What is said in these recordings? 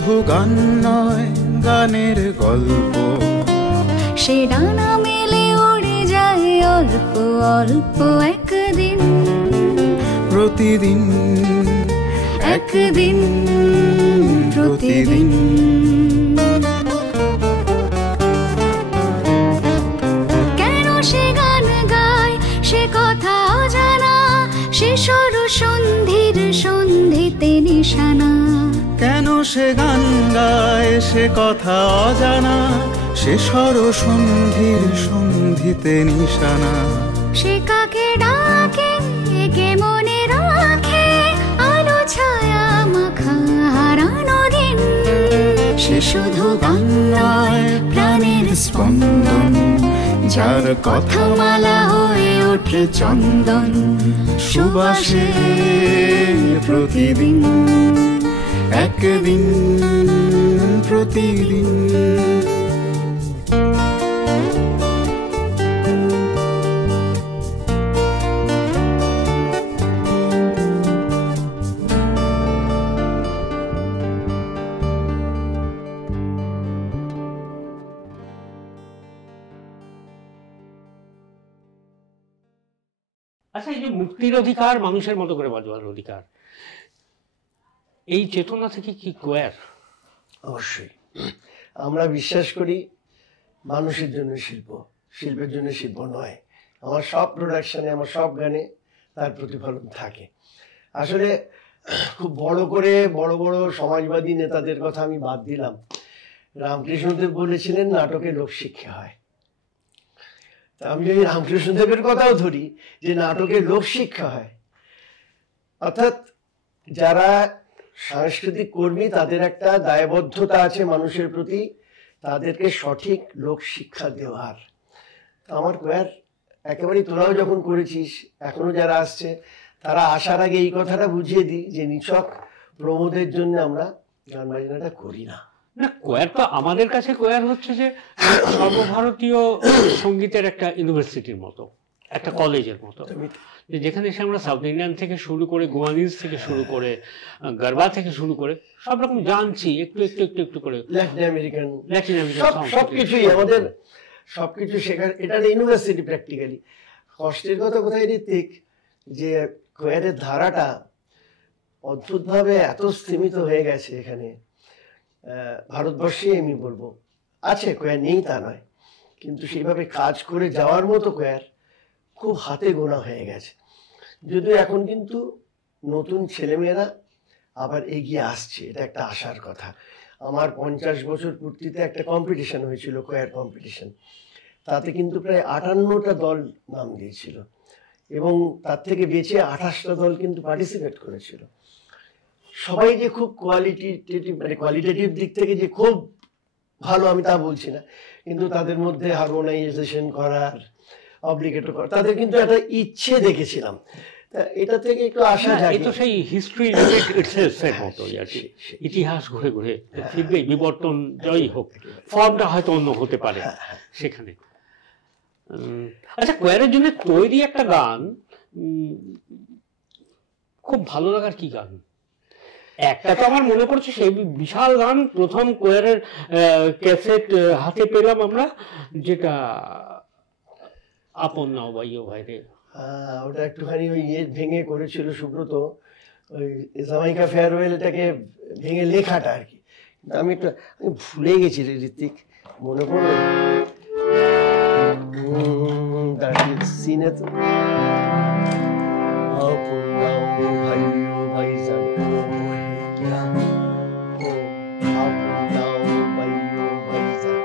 শুধু গান নয়, গানের গল্প। সে ডানা মেলে উড়ে যায় অল্প অল্প একদিন, প্রতিদিন একদিন প্রতিদিন। কেন সে গান গায় সে কথা অজানা, সে সর সন্ধির সন্ধিতে নিশানা। কেন সে গান গায় সে কথা অজানা, সে সর সন্ধির সন্ধিতে নিশানা। সে কাকে ডাকে কে মনে রাখে, আলো ছায়া মাখা হারানো দিন। সে শুধু গান নয়, প্রাণের স্পন্দন, যার কথা মালা হয়ে ওঠে চন্দন সুবাসে প্রতিদিন, একদিন প্রতিদিন। আচ্ছা, এই যে মুক্তির অধিকার, মানুষের মতো করে বাঁচবার অধিকার, এই চেতনা থেকে কি কোয়ার? অবশ্যই আমরা বিশ্বাস করি মানুষের জন্য শিল্প, শিল্পের জন্য শিল্প নয়। আমার সব প্রোডাকশনে, আমার সব গানে তার প্রতিফলন থাকে। আসলে খুব বড় করে বড় বড় সমাজবাদী নেতাদের কথা আমি বাদ দিলাম। রামকৃষ্ণদেব বলেছিলেন নাটকে লোকশিক্ষা হয়। আমি যদি রামকৃষ্ণদেবের কথাও ধরি যে নাটকে লোকশিক্ষা হয়, অর্থাৎ যারা সাংস্কৃতিক কর্মী তাদের একটা দায়বদ্ধতা আছে মানুষের প্রতি, তাদেরকে সঠিক লোকশিক্ষা দেওয়ার। আমার কোয়ার একেবারেই, তোরাও যখন করেছিস, এখনো যারা আসছে তারা আসার আগে এই কথাটা বুঝিয়ে দিই যে নিছক প্রমোদের জন্য আমরা গান বাজনাটা করি না। না, কোয়ার তো আমাদের কাছে কোয়ার হচ্ছে যে সর্বভারতীয় সঙ্গীতের একটা ইউনিভার্সিটির মতো, একটা কলেজের মতো, যেখানে এসে আমরা সাউথ ইন্ডিয়ান থেকে শুরু করে, গোয়ানিজ থেকে শুরু করে, গারবা থেকে শুরু করে সব রকম জানছি একটু একটু একটু একটু করে। ল্যাটিন আমেরিকান সবকিছুই আমাদের, সবকিছু শেখার, এটা ইউনিভার্সিটি প্র্যাকটিক্যালি। কষ্টের কথা কোথায় ঋত্বিক, যে কোয়ারের ধারাটা অদ্ভুতভাবে এত স্থিমিত হয়ে গেছে এখানে ভারতবর্ষে। আমি বলবো আছে, কোয়ার নেই তা নয়, কিন্তু সেইভাবে কাজ করে যাওয়ার মতো কোয়ার খুব হাতে গোনা হয়ে গেছে। যদিও এখন কিন্তু নতুন ছেলেমেয়েরা আবার এগিয়ে আসছে, এটা একটা আশার কথা। আমার 50 বছর পূর্তিতে একটা কম্পিটিশন হয়েছিল, কোয়ার কম্পিটিশন। তাতে কিন্তু প্রায় 58টা দল নাম দিয়েছিল এবং তার থেকে বেঁচে 28টা দল কিন্তু পার্টিসিপেট করেছিল। সবাই যে খুব কোয়ালিটেটিভ, মানে কোয়ালিটেটিভ দিক থেকে যে খুব ভালো আমি তা বলছি না, কিন্তু তাদের মধ্যে হারমোনাইজেশন করার, অব্লিগেটো করার, তাদের কিন্তু একটা ইচ্ছে দেখেছিলাম। এটা থেকে একটু আশা জাগে। এটা সেই হিস্ট্রি ইটসেলফের মতোই আর কি, ইতিহাস ঘুরে ঘুরে ফিরবে, বিবর্তন জয়ই হোক, ফর্মটা হয়তো অন্য হতে পারে সেখানে। আচ্ছা, কোয়ারের জন্য তৈরি একটা গান খুব ভালো লাগার কি গান? একটা তো আমার মনে পড়ছে সেই বিশাল গান, প্রথম কোয়ারের ক্যাসেট হাতে পেলাম আমরা, যেটা আপন নাও বাইও ভাইরে। ওটা একটুখানি ওই ভেঙে করেছিল সুব্রত, ওই জামাইকা ফেয়ারওয়েল, এটাকে ভেঙে লেখাটা আর কি। আমি ভুলে গেছি রে ঋত্বিক, মনে পড়লো সিনে তো আপন নাও ভাইও ভাইজান, আপন নাও ভাইও ভাইজান,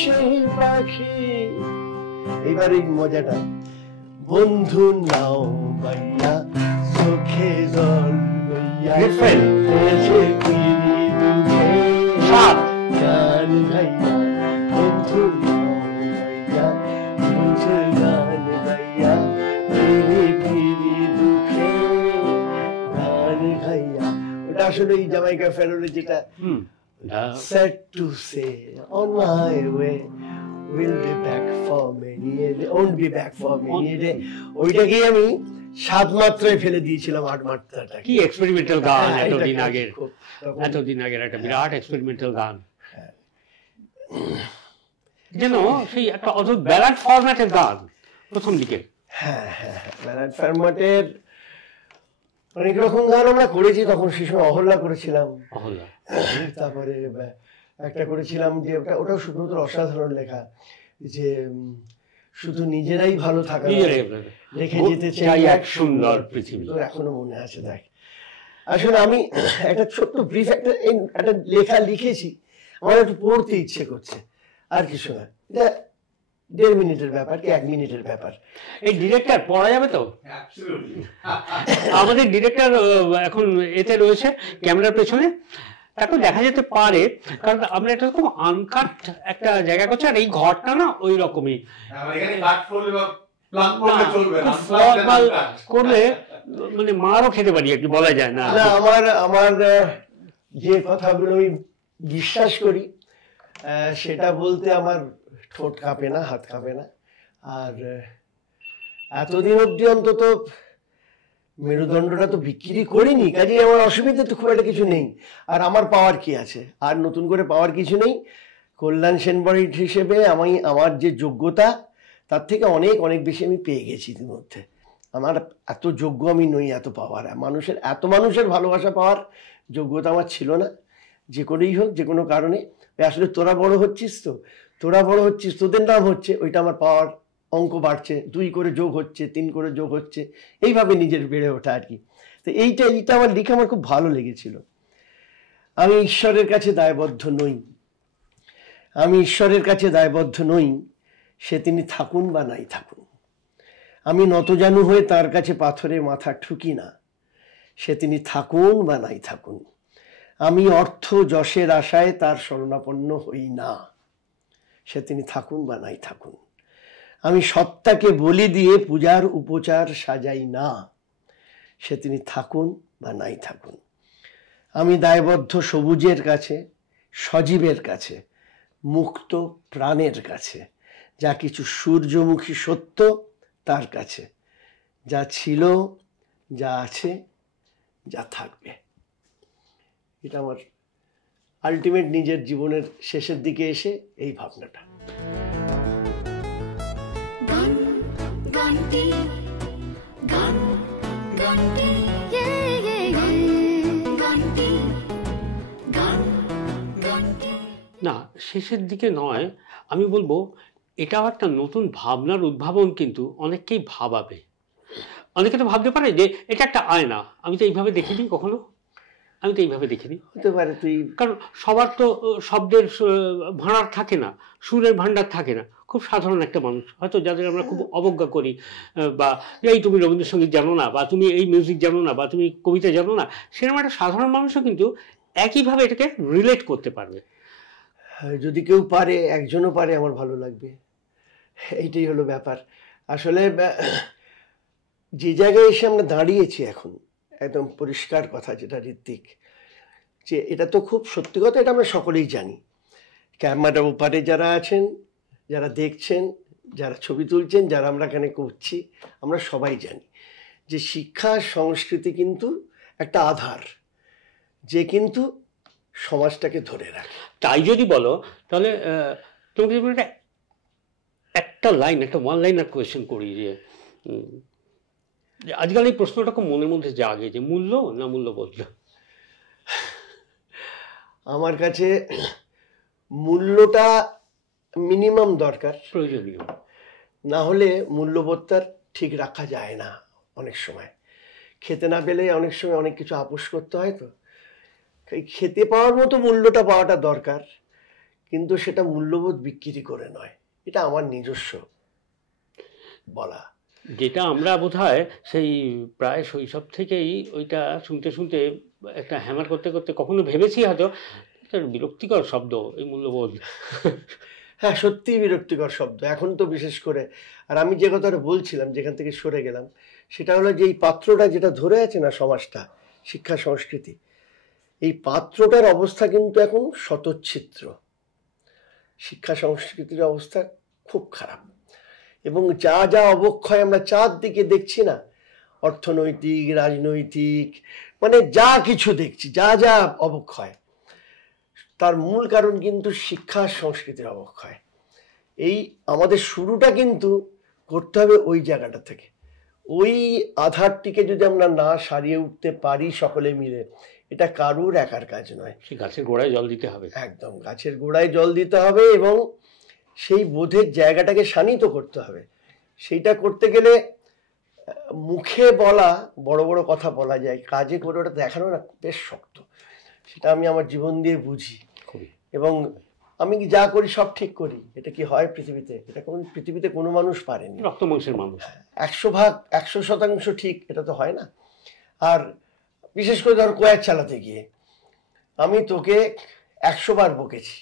সেই পাখি। এবার এই মজাটা, বন্ধু নাও ভাইয়া চোখে জল লইয়া এসে ফিরি দুধে গান গাইয়া, বন্ধু নাও ভাইয়া চোখে গান গাইয়া ফিরি দুঃখে গান গাইয়া। ওটা আসলে এই জামাইকা ফেরোরে যেটা sad to say on my way will be back for many a day, won't be back for many a day। ওইটাকে আমি 7 মাত্রায় ফেলে দিয়েছিলাম 8 মাত্রাটা। কি এক্সপেরিমেন্টাল গান এতদিন আগের একটা বিরাট এক্সপেরিমেন্টাল গান, যেন সেই একটা অদ্ভুত ব্যালাড ফরম্যাটের গান প্রথম দিকে। হ্যাঁ হ্যাঁ, ব্যালাড ফরম্যাটের অনেক রকম গান আমরা করেছি তখন। সেই সময় অহল্যা করেছিলাম, তারপরে একটা করেছিলাম যে ওটাও শুধুমাত্র অসাধারণ লেখা, যে শুধু নিজেরাই ভালো থাকা, রেখে যেতে চাই এক সুন্দর পৃথিবী। এখনো মনে আছে। দেখ আসলে আমি একটা ছোট্ট ব্রিফ একটা লেখা লিখেছি, আমার একটু পড়তে ইচ্ছে করছে, আর কিছু না। এটা 1.5 মিনিটের ব্যাপার কি 1 মিনিটের ব্যাপার। এই ডিরেক্টর পড়া যাবে তো? আমাদের ডিরেক্টর এখন এতে রয়েছে ক্যামেরার পেছনে, তাকে দেখা যেতে পারে, কারণ আমরা একটা খুব আনকাট একটা জায়গা করছি, আর এই ঘরটা না ওই রকমই করলে মানে মারও খেতে পারি আর কি, বলা যায় না। আমার যে কথাগুলো আমি বিশ্বাস করি সেটা বলতে আমার ঠোঁট কাঁপে না, হাত কাঁপে না। আর এতদিন অব্দি অন্তত মেরুদণ্ডটা তো বিক্রি করিনি, কাজেই আমার অসুবিধা তো খুব একটা কিছু নেই। আর আমার পাওয়ার কি আছে, আর নতুন করে পাওয়ার কিছু নেই। কল্যাণ সেনবড়ি হিসেবে আমার যে যোগ্যতা তার থেকে অনেক অনেক বেশি আমি পেয়ে গেছি ইতিমধ্যে। আমার এত যোগ্য আমি নই, এত পাওয়ার মানুষের ভালোবাসা পাওয়ার যোগ্যতা আমার ছিল না, যে কোনোই হোক, যে কোনো কারণে। আসলে তোরা বড় হচ্ছিস, তোদের নাম হচ্ছে, ওইটা আমার পাওয়ার অঙ্ক বাড়ছে, 2 করে যোগ হচ্ছে, 3 করে যোগ হচ্ছে, এইভাবে নিজের বেড়ে ওঠা আর কি। তো এইটা আমার লিখে আমার খুব ভালো লেগেছিল। আমি ঈশ্বরের কাছে দায়বদ্ধ নই, সে তিনি থাকুন বা নাই থাকুন। আমি নতজানু হয়ে তার কাছে পাথরে মাথা ঠুকি না, সে তিনি থাকুন বা নাই থাকুন। আমি অর্থ যশের আশায় তার শরণাপন্ন হই না, সে তিনি থাকুন বা নাই থাকুন। আমি সত্তাকে বলি দিয়ে পূজার উপচার সাজাই না, সে তিনি থাকুন বা নাই থাকুন। আমি দায়বদ্ধ সবুজের কাছে, সজীবের কাছে, মুক্ত প্রাণের কাছে, যা কিছু সূর্যমুখী সত্য তার কাছে, যা ছিল, যা আছে, যা থাকবে। এটা আমার আলটিমেট নিজের জীবনের শেষের দিকে এসে এই ভাবনাটা। না, শেষের দিকে নয়, আমি বলবো এটাও একটা নতুন ভাবনার উদ্ভাবন, কিন্তু অনেককেই ভাবাবে। অনেকে তো ভাবতে পারে যে এটা একটা আয়না, আমি তো এইভাবে দেখিনি কখনো, হতে পারে। কারণ সবার তো শব্দের ভাঁড়ার থাকে না, সুরের ভাণ্ডার থাকে না। খুব সাধারণ একটা মানুষ হয়তো, যাদের আমরা খুব অবজ্ঞা করি, বা এই তুমি রবীন্দ্রসঙ্গীত জানো না, বা তুমি এই মিউজিক জানো না, বা তুমি কবিতা জানো না, সেরকম একটা সাধারণ মানুষও কিন্তু একইভাবে এটাকে রিলেট করতে পারবে। যদি কেউ পারে, একজনও পারে, আমার ভালো লাগবে। এইটাই হলো ব্যাপার। আসলে যে জায়গায় এসে আমরা দাঁড়িয়েছি এখন, একদম পরিষ্কার কথা যেটা ঋত্বিক, যে এটা তো খুব সত্যি কথা, এটা আমরা সকলেই জানি। ক্যামেরার ওপারে যারা আছেন, যারা দেখছেন, যারা ছবি তুলছেন, যারা আমরা এখানে করছি, আমরা সবাই জানি যে শিক্ষা সংস্কৃতি কিন্তু একটা আধার, যে কিন্তু সমাজটাকে ধরে রাখে। তাই যদি বলো তাহলে তোমাকে একটা লাইন, একটা ওয়ান লাইনার কোয়েশ্চেন করি, যে আজকাল এই প্রশ্নটা খুব মনের মধ্যে জাগে, যে মূল্য না মূল্যবোধ? আমার কাছে মূল্যটা মিনিমাম দরকার, প্রয়োজনীয়। না হলে মূল্যবোধটা ঠিক রাখা যায় না। অনেক সময় খেতে না পেলে অনেক সময় অনেক কিছু আপোষ করতে হয়। তো খেতে পাওয়ার মতো মূল্যটা পাওয়াটা দরকার, কিন্তু সেটা মূল্যবোধ বিক্রি করে নয়। এটা আমার নিজস্ব বলা, যেটা আমরা বোধহয় সেই প্রায় শৈশব থেকেই ওইটা শুনতে শুনতে একটা হ্যামার করতে করতে কখনো ভেবেছি হয়তো বিরক্তিকর শব্দ এই মূল্যবোধ। হ্যাঁ, সত্যিই বিরক্তিকর শব্দ এখন তো বিশেষ করে। আর আমি যে কথাটা বলছিলাম, যেখান থেকে সরে গেলাম, সেটা হলো যে এই পাত্রটা যেটা ধরে আছে না সমাজটা, শিক্ষা সংস্কৃতি, এই পাত্রটার অবস্থা কিন্তু এখন শতচ্ছিদ্র। শিক্ষা সংস্কৃতির অবস্থা খুব খারাপ, এবং যা যা অবক্ষয় আমরা চারদিকে দেখছি না, অর্থনৈতিক, রাজনৈতিক, মানে যা কিছু দেখছি, যা যা অবক্ষয়, তার মূল কারণ কিন্তু শিক্ষা সংস্কৃতির অবক্ষয়। এই আমাদের শুরুটা কিন্তু করতে হবে ওই জায়গাটা থেকে। ওই আধারটিকে যদি আমরা না সারিয়ে উঠতে পারি সকলে মিলে, এটা কারুর একার কাজ নয়। গাছের গোড়ায় জল দিতে হবে, একদম গাছের গোড়ায় জল দিতে হবে, এবং সেই বোধের জায়গাটাকে শানিত করতে হবে। সেইটা করতে গেলে মুখে বলা বড় বড় কথা বলা যায়, কাজে করে ওটা দেখানো না বেশ শক্ত। সেটা আমি আমার জীবন দিয়ে বুঝি, এবং আমি যা করি সব ঠিক করি। এটা কি হয় পৃথিবীতে? এটা পৃথিবীতে কোনো মানুষ পারেনি। রক্ত মাংসের মানুষ 100% ঠিক, এটা তো হয় না। আর বিশেষ করে ধর কোয়ার চালাতে গিয়ে আমি তোকে 100 বার বকেছি,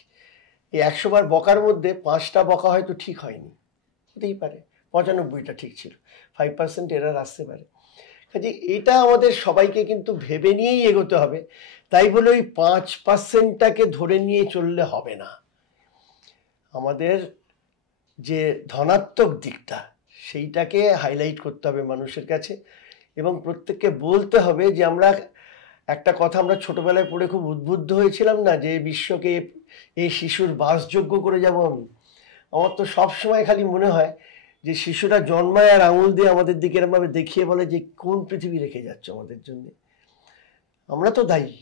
এই 100 বার বকার মধ্যে 5টা বকা হয়তো ঠিক হয়নি, হতেই পারে, 95টা ঠিক ছিল, 5% এরর আসতে পারে। কাজে এটা আমাদের সবাইকে কিন্তু ভেবে নিয়েই এগোতে হবে। তাই বলে ওই 5%টাকে ধরে নিয়ে চললে হবে না। আমাদের যে ধনাত্মক দিকটা, সেইটাকে হাইলাইট করতে হবে মানুষের কাছে, এবং প্রত্যেককে বলতে হবে যে আমরা একটা কথা আমরা ছোটবেলায় পড়ে খুব উদ্বুদ্ধ হয়েছিলাম না, যে বিশ্বকে এই শিশুর বাসযোগ্য করে যাব আমি। আমার তো সবসময় খালি মনে হয় যে শিশুরা জন্মায় আর আঙুল দিয়ে আমাদের দিকে এরকমভাবে দেখিয়ে বলে যে কোন পৃথিবী রেখে যাচ্ছে আমাদের জন্য। আমরা তো দায়ী,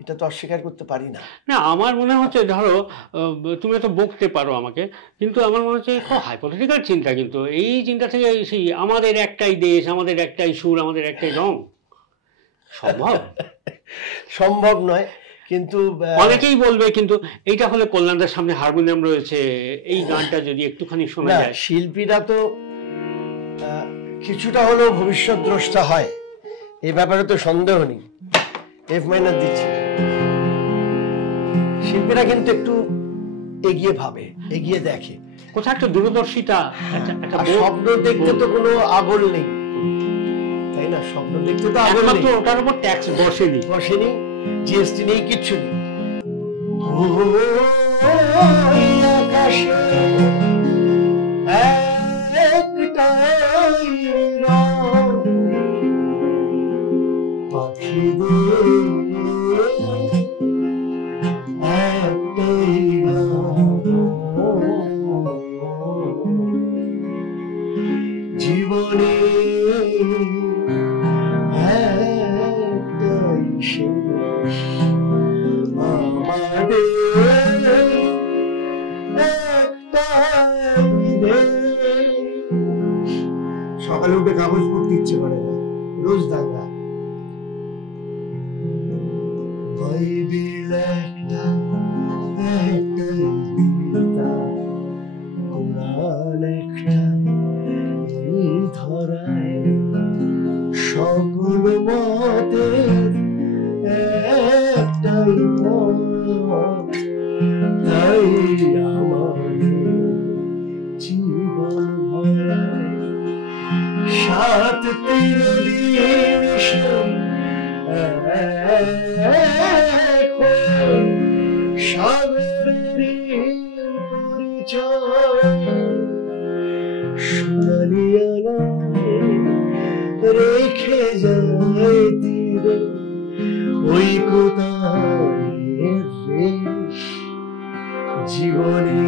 এটা তো অস্বীকার করতে পারি না। না, আমার মনে হচ্ছে ধরো তুমি তো বকতে পারো আমাকে, কিন্তু আমার মনে হচ্ছে হাইপোথেটিক্যাল চিন্তা, কিন্তু এই চিন্তা থেকে সেই আমাদের একটাই দেশ, আমাদের একটাই সুর, আমাদের একটাই রং সম্ভব নয়। কিন্তু অনেকেই বলবে কিন্তু এইটা হলে কল্যাণদার সামনে হারমোনিয়াম রয়েছে, এই গানটা যদি একটুখানি শোনা যায়। শিল্পীরা তো কিছুটা হলেও ভবিষ্যৎ দ্রষ্টা হয়, এই ব্যাপারে তো সন্দেহ নেই। এফ মাইনার দিচ্ছি, শিল্পীরা কিন্তু একটু এগিয়ে ভাবে, এগিয়ে দেখে, কোথাও একটা দূরদর্শিতা। স্বপ্ন দেখতে তো কোনো আগল নেই, তাই না? স্বপ্ন দেখতে তো আগল নেই, ওটার উপর ট্যাক্স বসেনি, জিএসটি নেই, কিচ্ছু নেই। জীবনে সকালে উঠে কাগজ পড়তে ইচ্ছে করে না, রোজ দাঙ্গা। সকল মতের একটাই পথ, তাই আমার জীবন ভরায় সাত সাগরের পরিচয় সোনালি রেখে যায় তীরে ওই কোথায় জীবনে